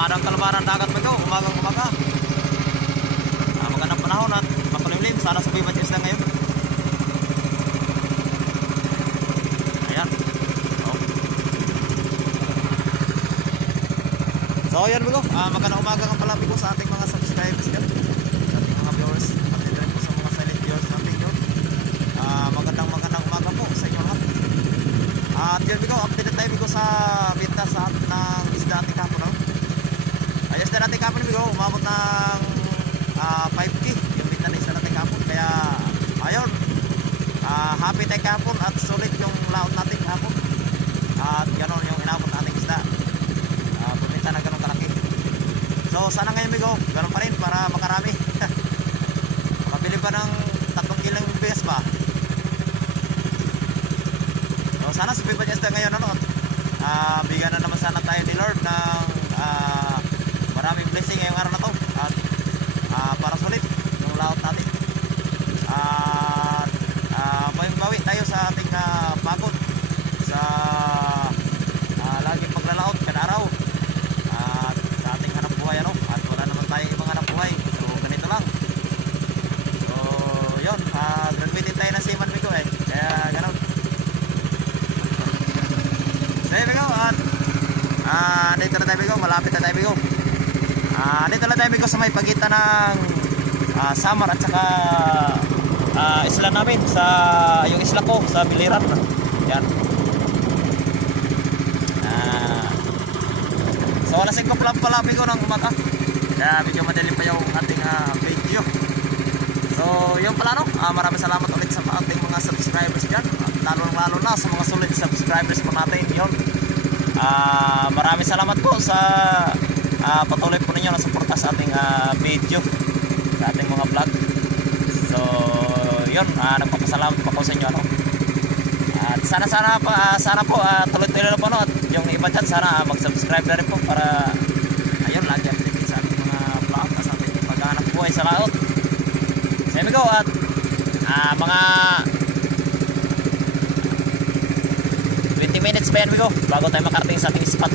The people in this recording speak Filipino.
madang kalabaran dagat amigo, umagang umaga. Magandang panahon at makulimlim. Sana sa Viva Isla ngayon. Ayan. So yan amigo, magandang umaga nga pala amigo sa ating mga subscribers dyan, sa ating mga viewers, pati rin po sa mga silent viewers natin yun. Magandang umaga po sa inyo lahat. At yun amigo, update na tayo amigo sa binta sa ng isda natin kapon. Ay isda natin kapon amigo, umabot ng 5K yung binta ng isda natin kapon. Kaya ayun, happy tayo kapon at solid yung laot natin kapon. At gano'n yung inabot natin isda, bumita na gano'ng kalaki. So sana ngayon amigo, gano'n pa rin para makarami. Makabili ba ng 3 kilang bigas ba? So sana sa Viva Isla ngayon ano, bigyan na naman sana tayo ni Lord ng maraming blessing ngayong araw na to. At para sulit yung laot natin. At bawi tayo sa ating pagod sa laging paglalaot kada araw. At sa ating hanap buhay ano, at wala naman tayo ibang hanap buhay. So ganito lang. So yun, graduated tayo na seaman amigo kaya gano'n. So yun amigo, at dito na tayo amigo, malapit na tayo amigo. Dito na tayo amigo sa may pagitan ng Samar at saka isla namin sa yung isla ko sa Biliran. Yan. So alas 5 pala amigo ng umaga. Kaya medyo madilim pa yung ating video. So yun pala no, maraming salamat ulit sa ating mga subscribers dyan. At lalo na sa mga solid subscribers po natin yun. Maraming salamat po sa patuloy po ninyo na suporta sa ating video, sa ating mga vlog. So yun, nagpapasalamat po sa inyo ano. At sana po tuloy-tuloy na po no. At yung iba dyan sana mag-subscribe na rin po para ayun, lagi update sa ating mga vlog at sa ating paghahanap buhay sa laot. So here we go, at mga 20 minutes pa yan we go bago tayo makarating sa ating spot.